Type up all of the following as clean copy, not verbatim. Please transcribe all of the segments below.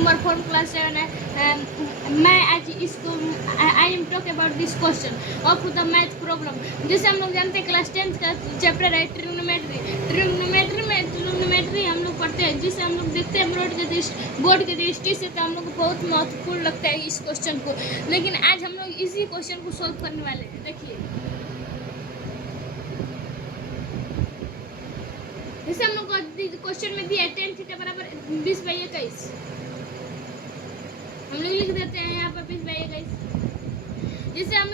उम्र 4 क्लास 7 है। मैं आज इसको I am talk about this question of the math problem. जैसे हम लोग जानते हैं क्लास 10 का चैप्टर है ट्रिग्नोमेट्री हम लोग पढ़ते हैं, जिसे हम लोग देखते हैं बोर्ड के दृष्टि से, तो हम लोग को बहुत महत्वपूर्ण लगता है इस क्वेश्चन को। लेकिन आज हम लोग इसी क्वेश्चन को सॉल्व करने वाले हैं। देखिए, जैसे हम लोग को क्वेश्चन में दिया है tan थीटा बराबर 20/21। हम लोग लिख देते हैं यहाँ पर 20/21। जैसे हम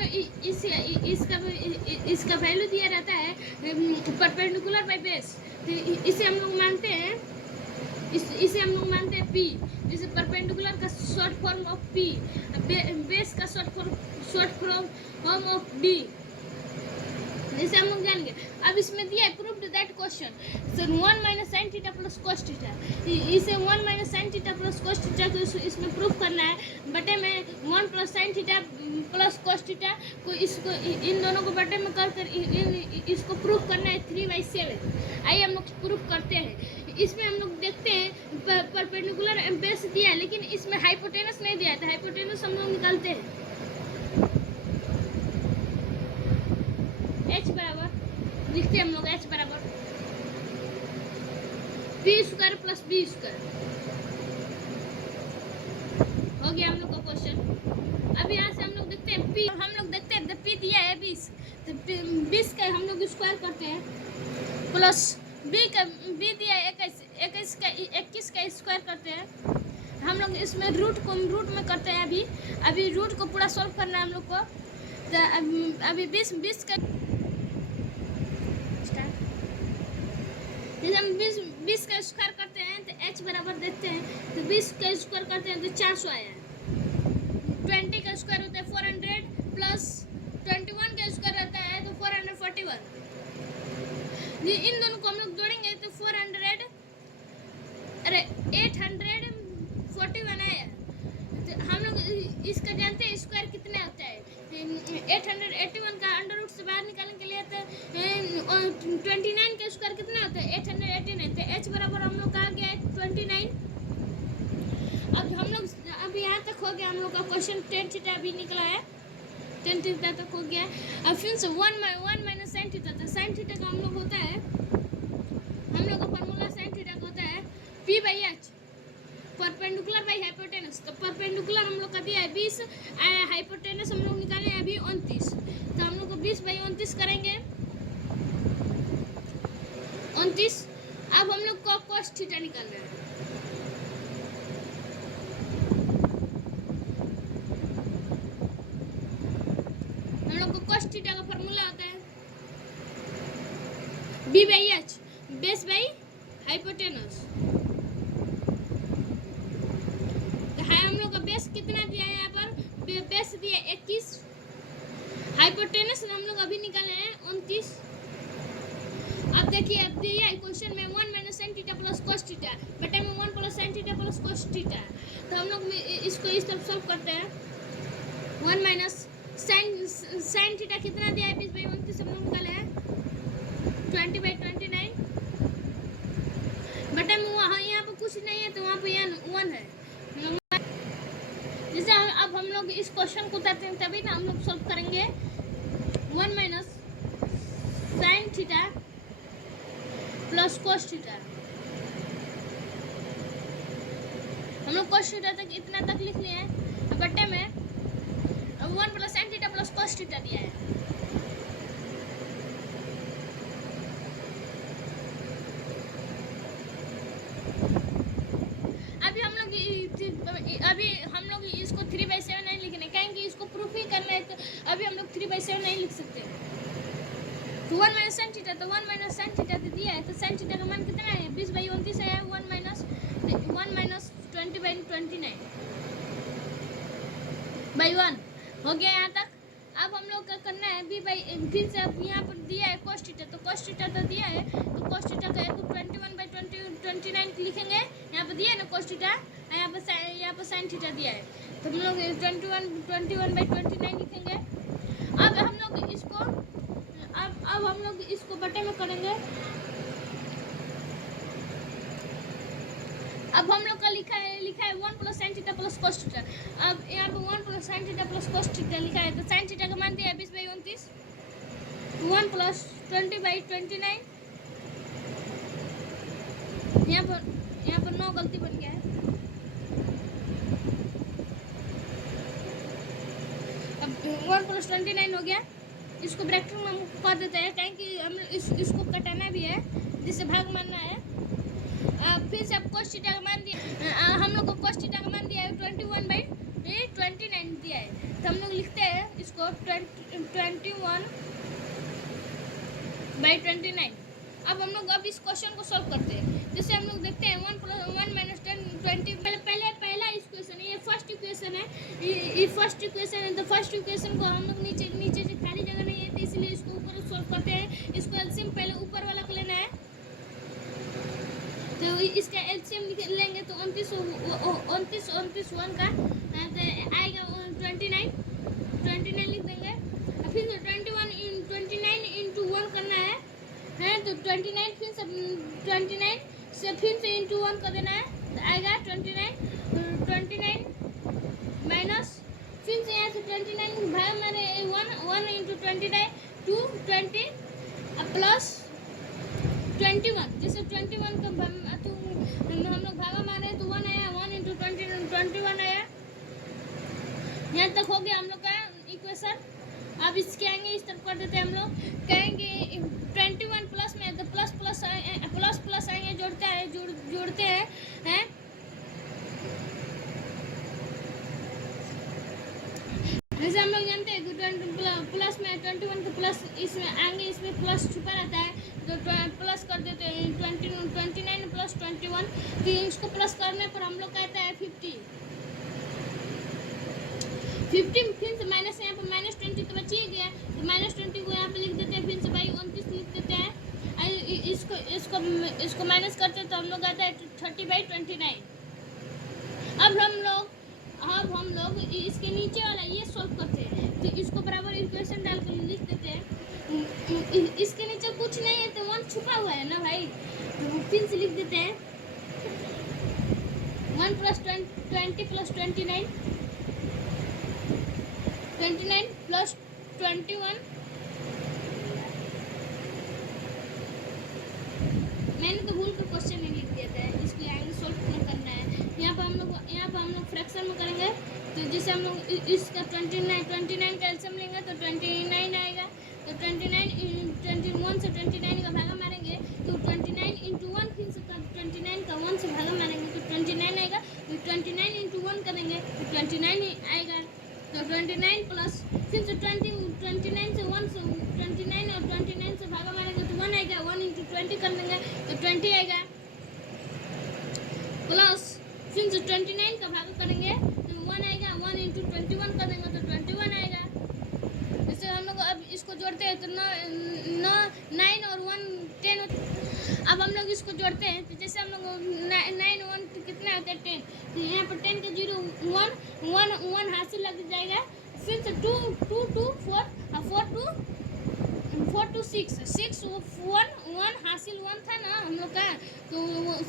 इसका वैल्यू दिया रहता है परपेंडिकुलर बाय बेस, तो इसे हम लोग मानते हैं P। जैसे परपेंडिकुलर का short form of P, base का शॉर्ट फॉर्म ऑफ D। जैसे हम लोग जानेंगे। अब इसमें दिया है prove that question 1 - sin theta plus cos theta. इसे 1 - sin theta plus cos theta को इसमें प्रूव करना है। बटे में 1 + sin theta plus cos theta को इसको इन दोनों को बटे में कर इसको प्रूव करना है 3/7। आइए हम लोग प्रूव करते हैं। इसमें हम लोग देखते हैं परपेंडिकुलर बेस दिया है, लेकिन इसमें हाइपोटेनस नहीं दिया है, तो हाइपोटेनस हम लोग निकालते हैं। h बराबर लिखते हैं हम लोग h बराबर p² + b²। हो गया हम लोग का क्वेश्चन। अब यहाँ से हम लोग देखते हैं p दिया है 20, तो 20 का हम लोग स्क्वायर करते हैं, प्लस b दिया है 21 का स्क्वायर करते हैं। हम लोग इसमें रूट में करते हैं। अभी रूट को पूरा सॉल्व करना है हम लोग को। तो अभी 20 का जैसे हम 20 का स्क्वायर करते हैं तो h बराबर देखते हैं, तो 20 का स्क्वायर करते हैं तो 400 आया। 20 का स्क्वायर होता है 400, प्लस 21 का स्क्वायर रहता है तो 441। इन दोनों को हम लोग जोड़ेंगे तो 841 आया। तो हम लोग इसका जानते हैं स्क्वायर कितना होता है। 881 का अंडर रूट से बाहर निकालने के लिए तो 29 का स्क्वायर कितना होता है 889। तो h बराबर हम लोग का आ गया है 29। अब हम लोग यहाँ तक हो गया हम लोग का क्वेश्चन। tan थीटा अभी निकला है, tan थीटा तक हो गया। अब फिर से 1 - sin थीटा, तो sin थीटा का हम लोग होता है, हम लोग का फार्मूला sin थीटा का होता है p/h परपेंडिकुलर बाई हाइपोटेनस। तो परपेंडिकुलर हम लोग का दिया है 20, हाइपोटेनस हम लोग निकाले हैं अभी 29, तो हम लोग को 20/29 करेंगे 29। अब हम लोग को cos थीटा निकालना है। हम लोग को cos थीटा का फार्मूला होता है b/h बेस बाई हाइपोटेनस। हम लोग का बेस कितना दिया है यहाँ पर, बेस दिया 21, हाइपोटेनस हम लोग अभी निकाले हैं 29। अब देखिए, अब दिया है क्वेश्चन में 1 - sin theta plus cos theta बटे में 1 + sin theta plus cos theta. तो हम लोग इसको इस तरफ सॉल्व करते हैं। 1 - sin थीटा कितना दिया है 20/29 हम लोग निकाले हैं 20/29 बटे में वहाँ यहाँ पर कुछ नहीं है, तो वहाँ पर 1 है। जैसे अब हम लोग इस क्वेश्चन को उतारते हैं तभी ना हम लोग सॉल्व करेंगे। 1 - sin theta plus cos theta. हम लोग cos थीटा तक इतना तक लिख लिए हैं। बट्टे में 1 + sin theta plus cos theta दिया है। अभी हम लोग इसको 3/7 नहीं लिखने, कहेंगे इसको प्रूफ ही करना है, तो अभी हम लोग 3/7 नहीं लिख सकते। तो 1 - sin थीटा, तो 1 - sin थीटा तो दिया है, तो sin थीटा का मान कितना है 20/29 है। 1 - 20/29/1 हो गया यहाँ तक। अब हम लोग का करना है फिर से अब यहाँ पर दिया है cos थीटा, तो cos थीटा तो दिया है, तो cos थीटा का 21/29 लिखेंगे। यहाँ पर दिया है ना cos थीटा, यहाँ पर sin थीटा दिया है, तो हम लोग 21/29 लिखेंगे। अब हम लोग इसको बटे में करेंगे। अब हम लोग का लिखा है 1 + cos थीटा। अब यहाँ पे 1 plus sin theta plus cos theta लिखा है, तो sin थीटा का मान दिया है 20/29, 1 प्लस 20/29। यहाँ पर 9 गलती बन गया है। अब 1 प्लस 29 हो गया, इसको ब्रैकेट में हम कर देते हैं, क्योंकि हम इसको कटाना भी है, जिससे भाग मानना है। फिर से अब cos थीटा का मान दिया, हम लोग को cos थीटा का मान दिया है 21/29 दिया है, तो हम लोग लिखते हैं इसको 21/29। अब हम लोग इस क्वेश्चन को सॉल्व करते हैं, जैसे हम लोग देखते हैं 1 - 10 20। पहला इक्वेशन है, ये फर्स्ट इक्वेशन है, ये फर्स्ट इक्वेशन है। तो फर्स्ट इक्वेशन को हम लोग नीचे से खाली जगह नहीं है, तो इसलिए इसको ऊपर सॉल्व करते हैं। इसको एलसीएम पहले ऊपर वाला को लेना है, तो इसका एलसीएम लेंगे तो 29 1 का आएगा 29 लिख देंगे। फिर 29 इंटू 1 करना है, तो 29 फिर से 29 से फिर से इंटू 1 कर देना है, तो आएगा 29 माइनस फिर से यहाँ से 29 भाग मैंने 1 इंटू 29 220 प्लस 21। जैसे 21 का हम लोग भागा मारे तो 1 आया, 1 इंटू 21 आया। यहाँ तक हो गया हम लोग का इक्वेशन। अब इसके आएंगे इस तरफ कर देते हैं, हम लोग कहेंगे 21 प्लस में तो प्लस आएंगे, जोड़ते हैं जैसे हम लोग जानते हैं कि प्लस में 21 के प्लस इसमें आएंगे, इसमें प्लस छुपा रहता है, तो प्लस कर देते हैं 29 प्लस 21। तो इसको प्लस करने पर हम लोग कहता है 50। फिर से माइनस, यहाँ पर -20 तो बच ही गया, तो -20 को यहाँ पे लिख देते हैं, फिर से भाई 29 लिख देते हैं। इसको माइनस करते हैं तो हम लोग आता है 30/29। अब हम लोग इसके नीचे वाला ये सॉल्व करते हैं, तो इसको बराबर इक्वेशन डाल कर लिख देते हैं। इसके नीचे कुछ नहीं है, तो 1 छुपा हुआ है ना भाई, तो फिर से लिख देते हैं 1 प्लस 20 प्लस 29 प्लस 21। मैंने तो भूल कर क्वेश्चन नहीं लिख दिया था, इसको आगे सॉल्व करना है। यहाँ पर हम लोग फ्रैक्शन में करेंगे, तो जैसे हम लोग इसका 29 का एलसीएम लेंगे तो 29 आएगा, तो 21 से 29 का भागा मारेंगे तो 29 इंटू 1, फिर से 29 का 1 से भागा मारेंगे तो 29 आएगा, तो 29 इंटू 1 करेंगे तो 29 आएगा, तो 29 प्लस फिर से 29 से 1 से 29 और 29 से भागा मारेंगे तो 1 आएगा, 1 इंटू 20 कर देंगे तो 20 आएगा, प्लस फिर से 29 का भागा करेंगे तो 1 आएगा, 1 इंटू 21 कर देंगे तो 21 आएगा। जैसे हम लोग अब इसको जोड़ते हैं तो 9 और 1 10 होता है। अब हम लोग इसको जोड़ते हैं, तो जैसे हम लोग 9 1 कितना होता है 10, तो यहाँ पर 10 का 0 1 हासिल लग जाएगा, फिर से 2 2 4 2 6 1 हासिल 1 था ना हम लोग का, तो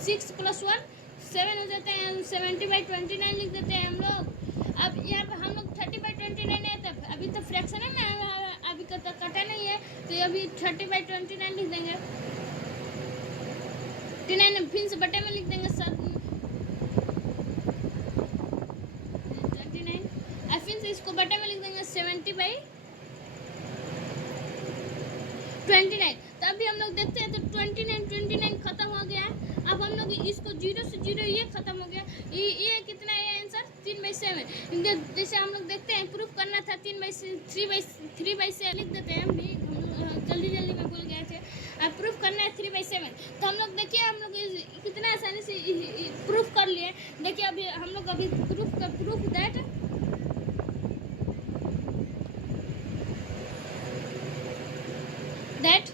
6 + 1 7 हो जाते हैं, 70/29 लिख देते हैं हम लोग। अब यहाँ पर हम लोग 30/29 है, तब अभी तो फ्रैक्शन है ना, अभी तो कटा नहीं है, तो अभी 30/29 लिख देंगे, 29 फिर से बटे में लिख देंगे 29, और फिर से इसको बटे में लिख देंगे 70/29। तो अभी हम लोग देखते हैं तो 29 खत्म हो गया है। अब हम लोग इसको 0 से 0 ये खत्म हो गया, ये कितना है आंसर 3/7। जैसे हम लोग देखते हैं प्रूफ करना था 3/7 लिख देते हैं, हम जल्दी में भूल गए थे। अब प्रूफ करना है 3/7, तो हम लोग देखिए हम लोग कितना आसानी से प्रूफ कर लिए। देखिए अभी हम लोग प्रूफ दैट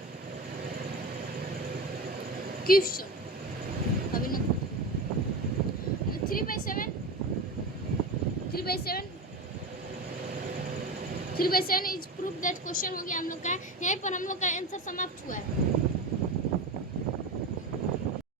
क्वेश्चन अभी ना 3/7 इज प्रूफ दैट क्वेश्चन हो गया हम लोग का। यहीं पर हम लोग का आंसर समाप्त हुआ है।